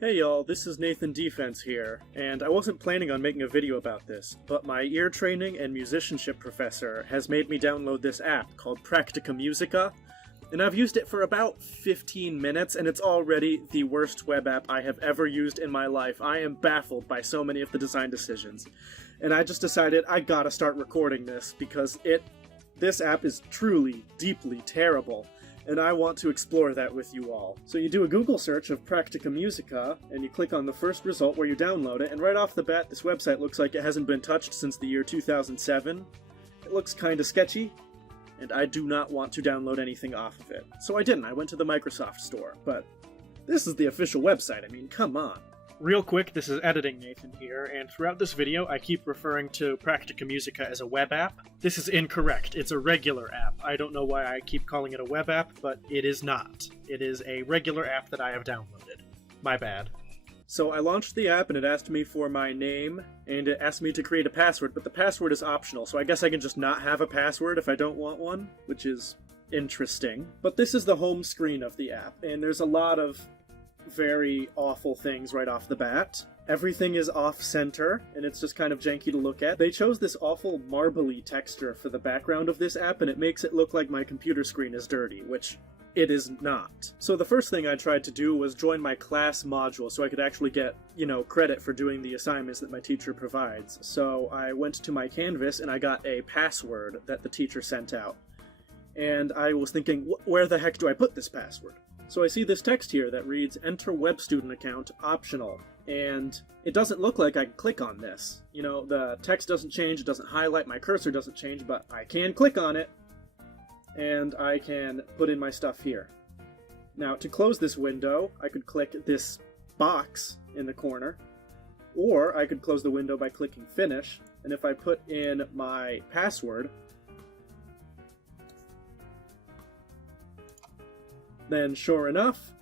Hey y'all, this is Nathan Defense here, and I wasn't planning on making a video about this, but my ear training and musicianship professor has made me download this app called Practica Musica, and I've used it for about 15 minutes, and it's already the worst web app I have ever used in my life. I am baffled by so many of the design decisions, and I just decided I gotta start recording this, because this app is truly, deeply terrible. And I want to explore that with you all. So you do a Google search of Practica Musica, and you click on the first result where you download it, and right off the bat, this website looks like it hasn't been touched since the year 2007. It looks kinda sketchy, and I do not want to download anything off of it. So I didn't, I went to the Microsoft store, but this is the official website, I mean, come on. Real quick, this is Editing Nathan here, and throughout this video I keep referring to Practica Musica as a web app. This is incorrect. It's a regular app. I don't know why I keep calling it a web app, but it is not. It is a regular app that I have downloaded. My bad. So I launched the app and it asked me for my name, and it asked me to create a password, but the password is optional, so I guess I can just not have a password if I don't want one, which is interesting. But this is the home screen of the app, and there's a lot of very awful things right off the bat. Everything is off-center, and it's just kind of janky to look at. They chose this awful marbly texture for the background of this app, and it makes it look like my computer screen is dirty, which it is not. So the first thing I tried to do was join my class module so I could actually get, credit for doing the assignments that my teacher provides. So I went to my Canvas and I got a password that the teacher sent out. And I was thinking, where the heck do I put this password? So I see this text here that reads, Enter web student account, optional. And it doesn't look like I can click on this. The text doesn't change, it doesn't highlight, my cursor doesn't change, but I can click on it, and I can put in my stuff here. Now, to close this window, I could click this box in the corner, or I could close the window by clicking Finish, and if I put in my password, then sure enough,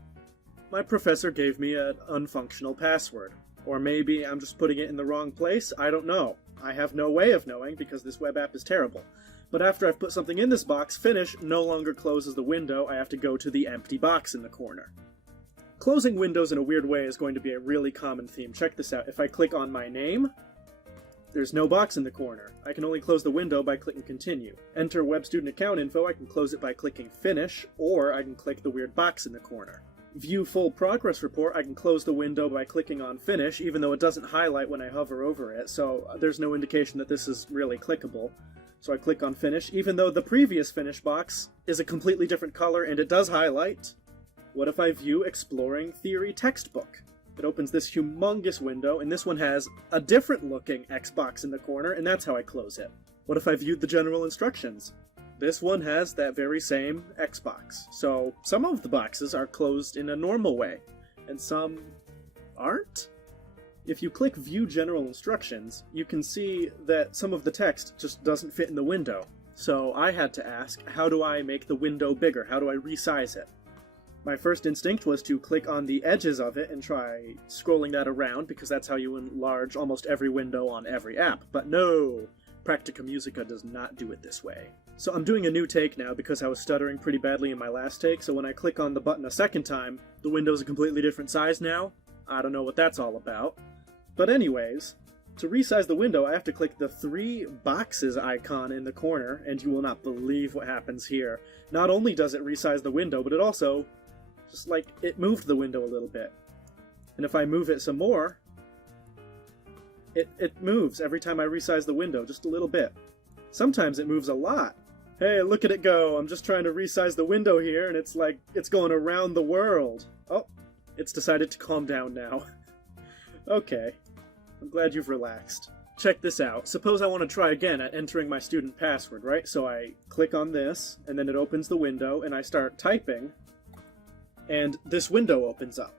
my professor gave me an unfunctional password. Or maybe I'm just putting it in the wrong place, I don't know. I have no way of knowing because this web app is terrible. But after I've put something in this box, Finish no longer closes the window, I have to go to the empty box in the corner. Closing windows in a weird way is going to be a really common theme. Check this out. If I click on my name, there's no box in the corner. I can only close the window by clicking Continue. Enter web student account info, I can close it by clicking Finish, or I can click the weird box in the corner. View full progress report, I can close the window by clicking on Finish, even though it doesn't highlight when I hover over it, so there's no indication that this is really clickable. So I click on Finish, even though the previous Finish box is a completely different color and it does highlight. What if I view Exploring Theory textbook? It opens this humongous window, and this one has a different looking Xbox in the corner, and that's how I close it. What if I viewed the general instructions? This one has that very same Xbox. So some of the boxes are closed in a normal way, and some aren't? If you click View General Instructions, you can see that some of the text just doesn't fit in the window. So I had to ask, how do I make the window bigger? How do I resize it? My first instinct was to click on the edges of it and try scrolling that around, because that's how you enlarge almost every window on every app. But no! Practica Musica does not do it this way. So I'm doing a new take now because I was stuttering pretty badly in my last take, so when I click on the button a second time, the window's a completely different size now. I don't know what that's all about. But anyways, to resize the window, I have to click the 3 boxes icon in the corner, and you will not believe what happens here. Not only does it resize the window, but it also it moved the window a little bit. And if I move it some more, it moves every time I resize the window, just a little bit. Sometimes it moves a lot. Hey, look at it go! I'm just trying to resize the window here, and it's like it's going around the world. Oh, it's decided to calm down now. Okay, I'm glad you've relaxed. Check this out. Suppose I want to try again at entering my student password, right? So I click on this, and then it opens the window, and I start typing, and this window opens up.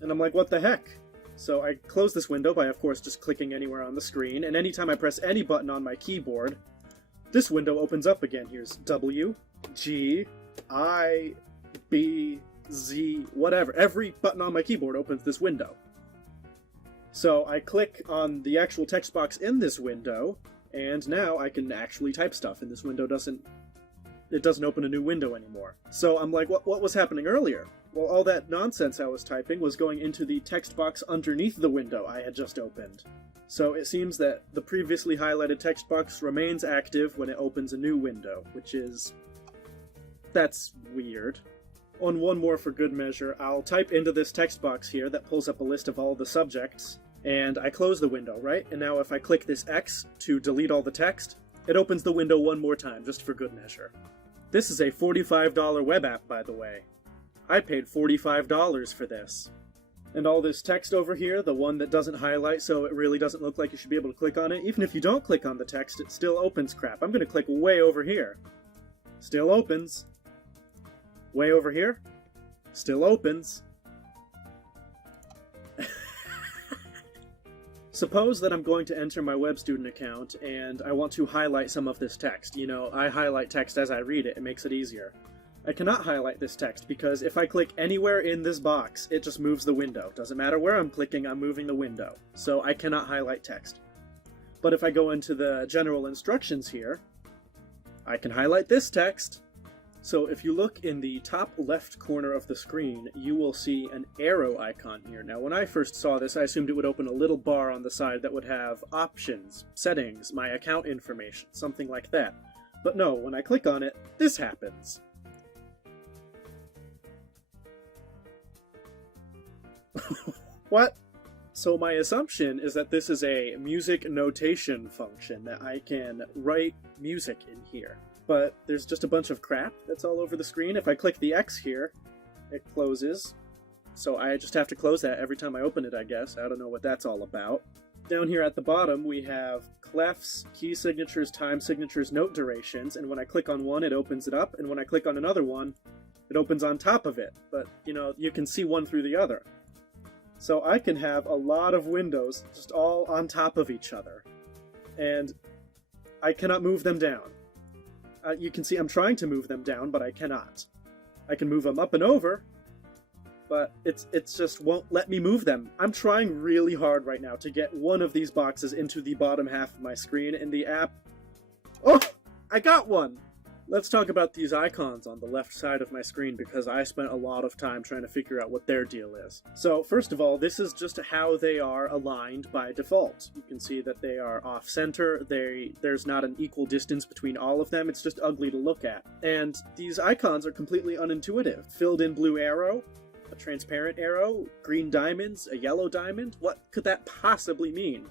And I'm like, what the heck? So I close this window by, of course, just clicking anywhere on the screen, and anytime I press any button on my keyboard, this window opens up again. Here's W, G, I, B, Z, whatever. Every button on my keyboard opens this window. So I click on the actual text box in this window, and now I can actually type stuff, and this window doesn't open a new window anymore. So I'm like, what was happening earlier? Well, all that nonsense I was typing was going into the text box underneath the window I had just opened. So it seems that the previously highlighted text box remains active when it opens a new window, which is... that's weird. On one more for good measure, I'll type into this text box here that pulls up a list of all the subjects, and I close the window, right? And now if I click this X to delete all the text, it opens the window one more time, just for good measure. This is a $45 web app, by the way. I paid $45 for this. And all this text over here, the one that doesn't highlight so it really doesn't look like you should be able to click on it, even if you don't click on the text, it still opens crap. I'm gonna click way over here. Still opens. Way over here. Still opens. Suppose that I'm going to enter my web student account and I want to highlight some of this text. You know, I highlight text as I read it, it makes it easier. I cannot highlight this text because if I click anywhere in this box, it just moves the window. Doesn't matter where I'm clicking, I'm moving the window. So I cannot highlight text. But if I go into the general instructions here, I can highlight this text. So if you look in the top left corner of the screen, you will see an arrow icon here. Now when I first saw this, I assumed it would open a little bar on the side that would have options, settings, my account information, something like that. But no, when I click on it, this happens. What? So my assumption is that this is a music notation function, that I can write music in here. But there's just a bunch of crap that's all over the screen. If I click the X here, it closes. So I just have to close that every time I open it, I guess. I don't know what that's all about. Down here at the bottom, we have clefs, key signatures, time signatures, note durations, and when I click on one, it opens it up, and when I click on another one, it opens on top of it. But, you know, you can see one through the other. So I can have a lot of windows just all on top of each other. And I cannot move them down. You can see I'm trying to move them down, but I cannot. I can move them up and over, but it's just won't let me move them. I'm trying really hard right now to get one of these boxes into the bottom half of my screen, and the app... Oh! I got one! Let's talk about these icons on the left side of my screen, because I spent a lot of time trying to figure out what their deal is. So, first of all, this is just how they are aligned by default. You can see that they are off-center, there's not an equal distance between all of them, it's just ugly to look at. And these icons are completely unintuitive. Filled-in blue arrow, a transparent arrow, green diamonds, a yellow diamond? What could that possibly mean?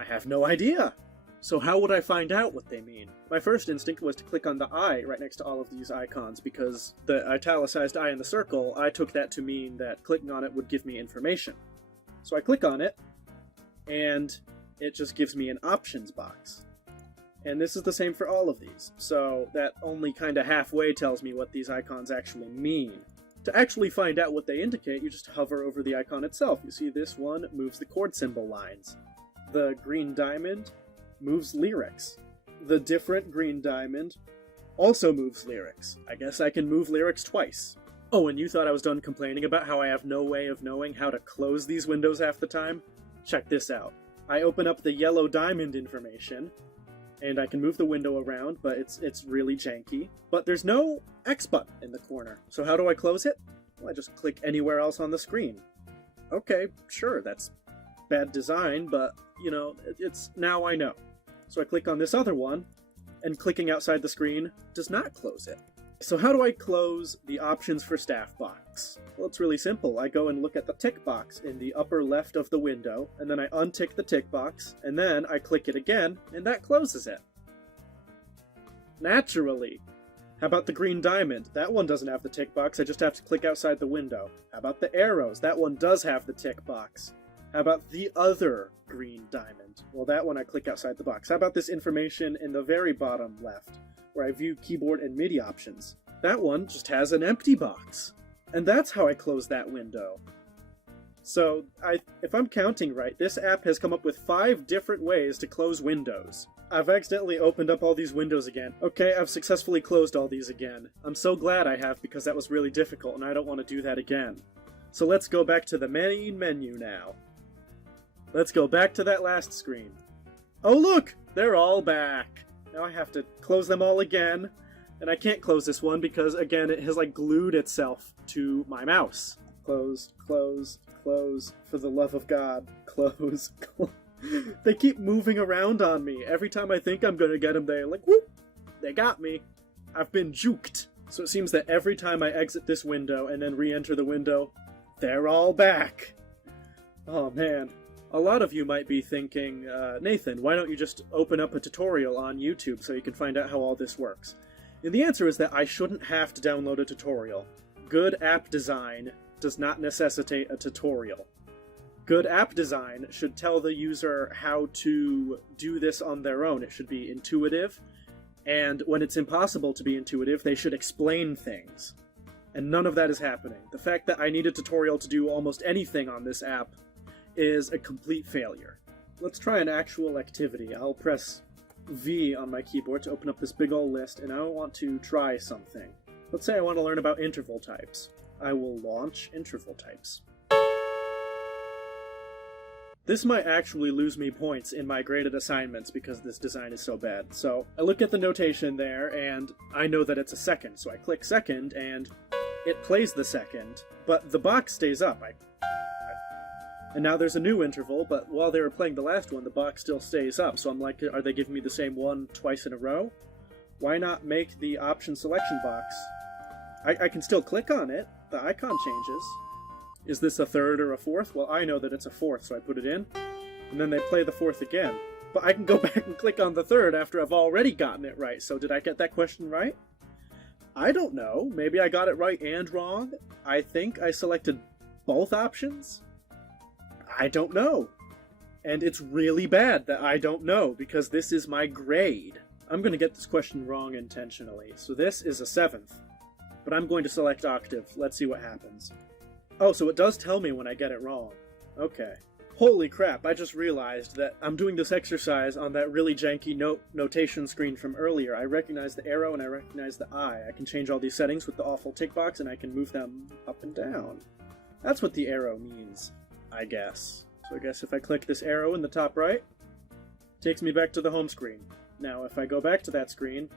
I have no idea! So how would I find out what they mean? My first instinct was to click on the eye right next to all of these icons, because the italicized eye in the circle, I took that to mean that clicking on it would give me information. So I click on it, and it just gives me an options box. And this is the same for all of these, so that only kinda halfway tells me what these icons actually mean. To actually find out what they indicate, you just hover over the icon itself. You see this one moves the chord symbol lines. The green diamond moves lyrics. The different green diamond also moves lyrics. I guess I can move lyrics twice. Oh, and you thought I was done complaining about how I have no way of knowing how to close these windows half the time? Check this out. I open up the yellow diamond information, and I can move the window around, but it's really janky. But there's no X button in the corner. So how do I close it? Well, I just click anywhere else on the screen. Okay, sure, that's bad design, but, you know, it's now I know. So I click on this other one, and clicking outside the screen does not close it. So how do I close the options for staff box? Well, it's really simple. I go and look at the tick box in the upper left of the window, and then I untick the tick box, and then I click it again, and that closes it. Naturally. How about the green diamond? That one doesn't have the tick box, I just have to click outside the window. How about the arrows? That one does have the tick box. How about the other green diamond? Well, that one I click outside the box. How about this information in the very bottom left, where I view keyboard and MIDI options? That one just has an empty box. And that's how I close that window. So, if I'm counting right, this app has come up with 5 different ways to close windows. I've accidentally opened up all these windows again. Okay, I've successfully closed all these again. I'm so glad I have, because that was really difficult and I don't want to do that again. So let's go back to the main menu now. Let's go back to that last screen. Oh look! They're all back! Now I have to close them all again, And I can't close this one because, again, it has, like, glued itself to my mouse. Close, close, close, for the love of God. Close, close. They keep moving around on me. Every time I think I'm gonna get them, they're like, whoop! They got me. I've been juked. So it seems that every time I exit this window and then re-enter the window, they're all back. Oh, man. A lot of you might be thinking, Nathan, why don't you just open up a tutorial on YouTube so you can find out how all this works? And the answer is that I shouldn't have to download a tutorial. Good app design does not necessitate a tutorial. Good app design should tell the user how to do this on their own. It should be intuitive, and when it's impossible to be intuitive, they should explain things. And none of that is happening. The fact that I need a tutorial to do almost anything on this app is a complete failure. Let's try an actual activity. I'll press V on my keyboard to open up this big ol' list, and I want to try something. Let's say I want to learn about interval types. I will launch interval types. This might actually lose me points in my graded assignments because this design is so bad. So I look at the notation there, and I know that it's a second, so I click second, and it plays the second, but the box stays up. And now there's a new interval, but while they were playing the last one, the box still stays up, so I'm like, are they giving me the same one twice in a row? Why not make the option selection box? I can still click on it, the icon changes. Is this a third or a fourth? Well, I know that it's a fourth, so I put it in. And then they play the fourth again. But I can go back and click on the third after I've already gotten it right. So did I get that question right? I don't know. Maybe I got it right and wrong. I think I selected both options. I don't know. And it's really bad that I don't know, because this is my grade. I'm going to get this question wrong intentionally. So this is a seventh. But I'm going to select octave. Let's see what happens. Oh, so it does tell me when I get it wrong. Okay. Holy crap, I just realized that I'm doing this exercise on that really janky notation screen from earlier. I recognize the arrow and I recognize the eye. I can change all these settings with the awful tick box and I can move them up and down. That's what the arrow means, I guess. So I guess if I click this arrow in the top right, it takes me back to the home screen. Now if I go back to that screen...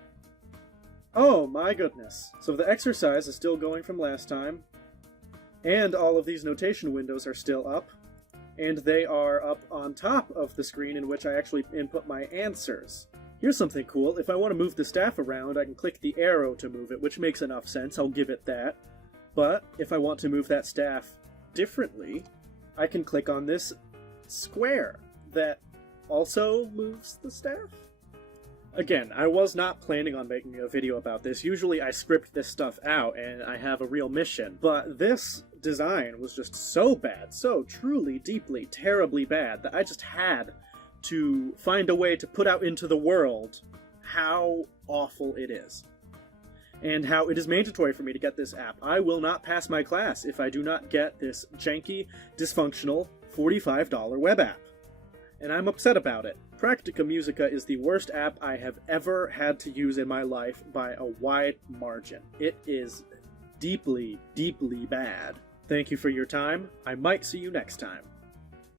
Oh my goodness. So the exercise is still going from last time. And all of these notation windows are still up, and they are up on top of the screen in which I actually input my answers. Here's something cool. If I want to move the staff around, I can click the arrow to move it, which makes enough sense. I'll give it that. But if I want to move that staff differently, I can click on this square that also moves the staff. Again, I was not planning on making a video about this. Usually I script this stuff out and I have a real mission, but this design was just so bad, so truly, deeply, terribly bad, that I just had to find a way to put out into the world how awful it is. And how it is mandatory for me to get this app. I will not pass my class if I do not get this janky, dysfunctional, $45 web app. And I'm upset about it. Practica Musica is the worst app I have ever had to use in my life by a wide margin. It is deeply, deeply bad. Thank you for your time. I might see you next time.